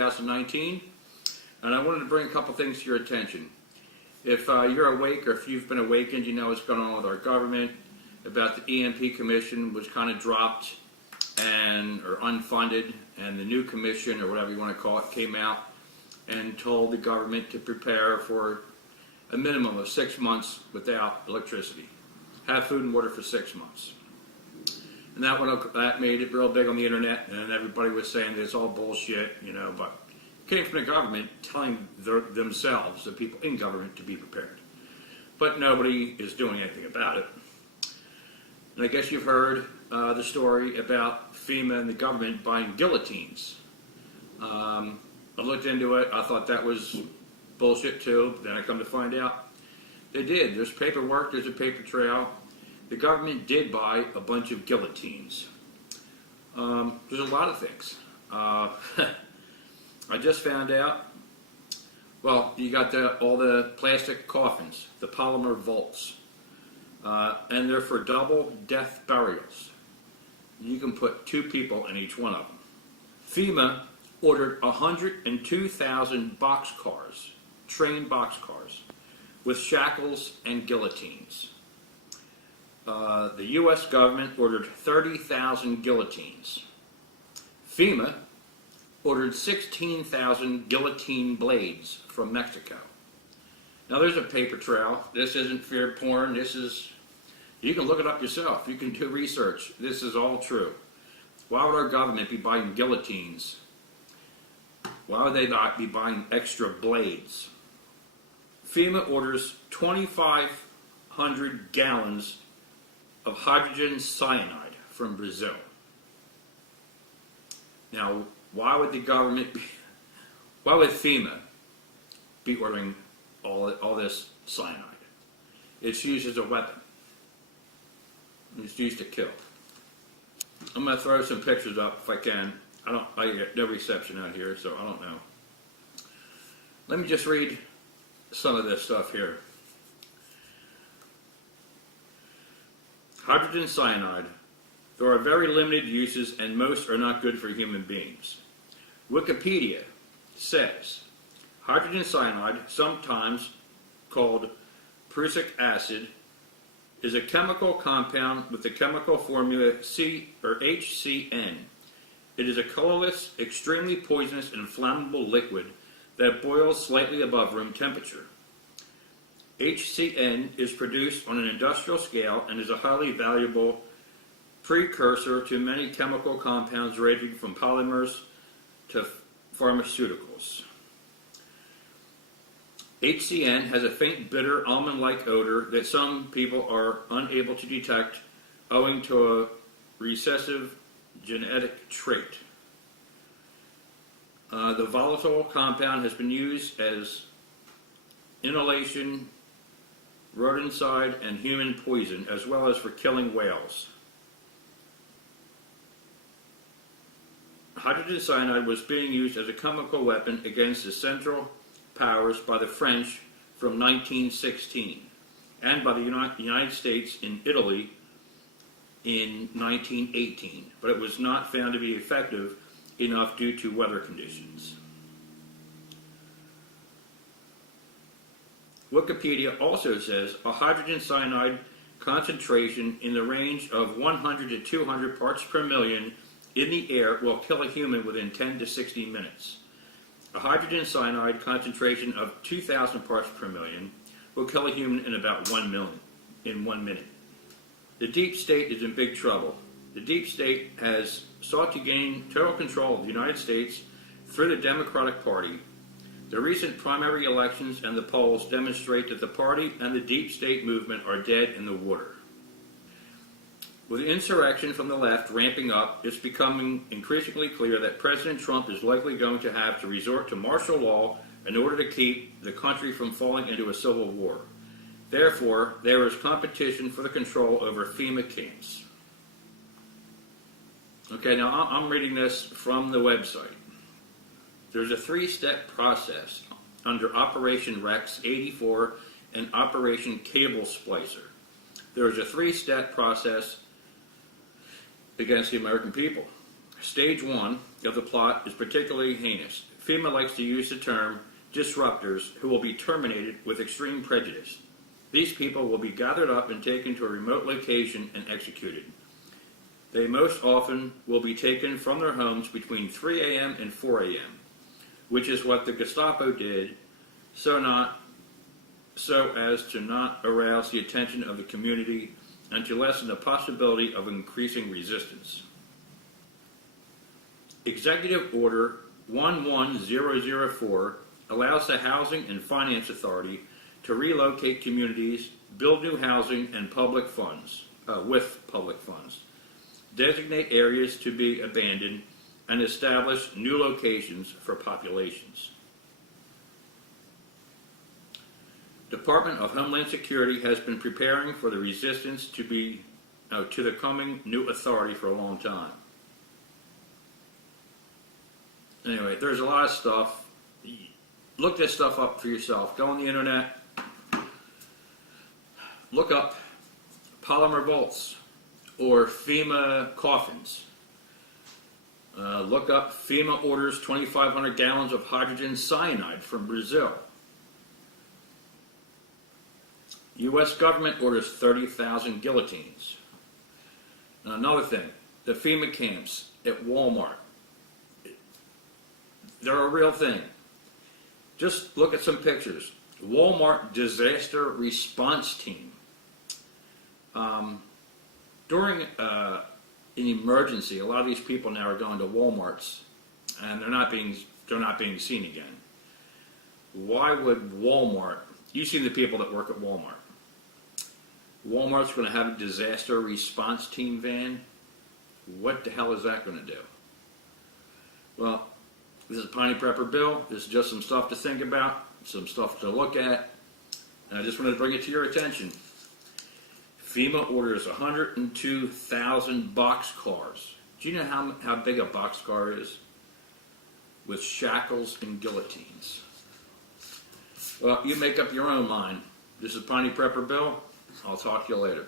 2019, and I wanted to bring a couple things to your attention. If you're awake or if you've been awakened, you know what's going on with our government about the EMP commission, which kind of dropped or unfunded, and the new commission, or whatever you want to call it, came out and told the government to prepare for a minimum of 6 months without electricity. Have food and water for 6 months. And that made it real big on the internet, and everybody was saying that it's all bullshit, but it came from the government telling themselves, the people in government, to be prepared. But nobody is doing anything about it. And I guess you've heard the story about FEMA and the government buying guillotines. I looked into it. I thought that was bullshit too. Then I come to find out they did. There's paperwork. There's a paper trail. The government did buy a bunch of guillotines. There's a lot of things. I just found out. Well, you got all the plastic coffins, the polymer vaults, and they're for double death burials. You can put 2 people in each one of them. FEMA ordered 102,000 boxcars, trained boxcars, with shackles and guillotines. The U.S. government ordered 30,000 guillotines. FEMA ordered 16,000 guillotine blades from Mexico. Now there's a paper trail. This isn't fear porn. You can look it up yourself. You can do research. This is all true. Why would our government be buying guillotines? Why would they not be buying extra blades? FEMA orders 2,500 gallons of hydrogen cyanide from Brazil. Now, why would FEMA be ordering all this cyanide? It's used as a weapon. It's used to kill. I'm going to throw some pictures up if I can. I get no reception out here, so I don't know. Let me just read some of this stuff here. Hydrogen cyanide. There are very limited uses and most are not good for human beings. Wikipedia says hydrogen cyanide, sometimes called prussic acid, is a chemical compound with the chemical formula HCN. It is a colorless, extremely poisonous and flammable liquid that boils slightly above room temperature. HCN is produced on an industrial scale and is a highly valuable precursor to many chemical compounds ranging from polymers to pharmaceuticals. HCN has a faint, bitter, almond-like odor that some people are unable to detect owing to a recessive genetic trait. The volatile compound has been used as inhalation, rodenticide, and human poison, as well as for killing whales. Hydrogen cyanide was being used as a chemical weapon against the Central Powers by the French from 1916 and by the United States in Italy in 1918, but it was not found to be effective enough due to weather conditions. Wikipedia also says a hydrogen cyanide concentration in the range of 100 to 200 parts per million in the air will kill a human within 10 to 60 minutes. A hydrogen cyanide concentration of 2,000 parts per million will kill a human in about 1 minute. The deep state is in big trouble. The deep state has sought to gain total control of the United States through the Democratic Party. The recent primary elections and the polls demonstrate that the party and the deep state movement are dead in the water. With insurrection from the left ramping up, it's becoming increasingly clear that President Trump is likely going to have to resort to martial law in order to keep the country from falling into a civil war. Therefore, there is competition for the control over FEMA camps. Okay, now I'm reading this from the website. There's a 3-step process under Operation Rex 84 and Operation Cable Splicer. There is a 3-step process against the American people. Stage 1 of the plot is particularly heinous. FEMA likes to use the term disruptors who will be terminated with extreme prejudice. These people will be gathered up and taken to a remote location and executed. They most often will be taken from their homes between 3 a.m. and 4 a.m., which is what the Gestapo did, so as to not arouse the attention of the community and to lessen the possibility of increasing resistance. Executive Order 11004 allows the Housing and Finance Authority to relocate communities, build new housing and with public funds, designate areas to be abandoned, and establish new locations for populations. Department of Homeland Security has been preparing for the resistance to the coming new authority for a long time. Anyway, there's a lot of stuff. Look this stuff up for yourself. Go on the internet. Look up polymer bolts or FEMA coffins. Look up FEMA orders 2,500 gallons of hydrogen cyanide from Brazil. U.S. government orders 30,000 guillotines. Now, another thing, the FEMA camps at Walmart. They're a real thing. Just look at some pictures. Walmart Disaster Response Team. During an emergency, a lot of these people now are going to Walmarts, and they're not being seen again. Why would Walmart? You've seen the people that work at Walmart. Walmart's going to have a disaster response team van. What the hell is that going to do? Well, this is Piney Prepper Bill. This is just some stuff to think about, some stuff to look at. And I just wanted to bring it to your attention. FEMA orders 102,000 boxcars. Do you know how big a boxcar is? With shackles and guillotines. Well, you make up your own mind. This is Piney Prepper Bill. I'll talk to you later.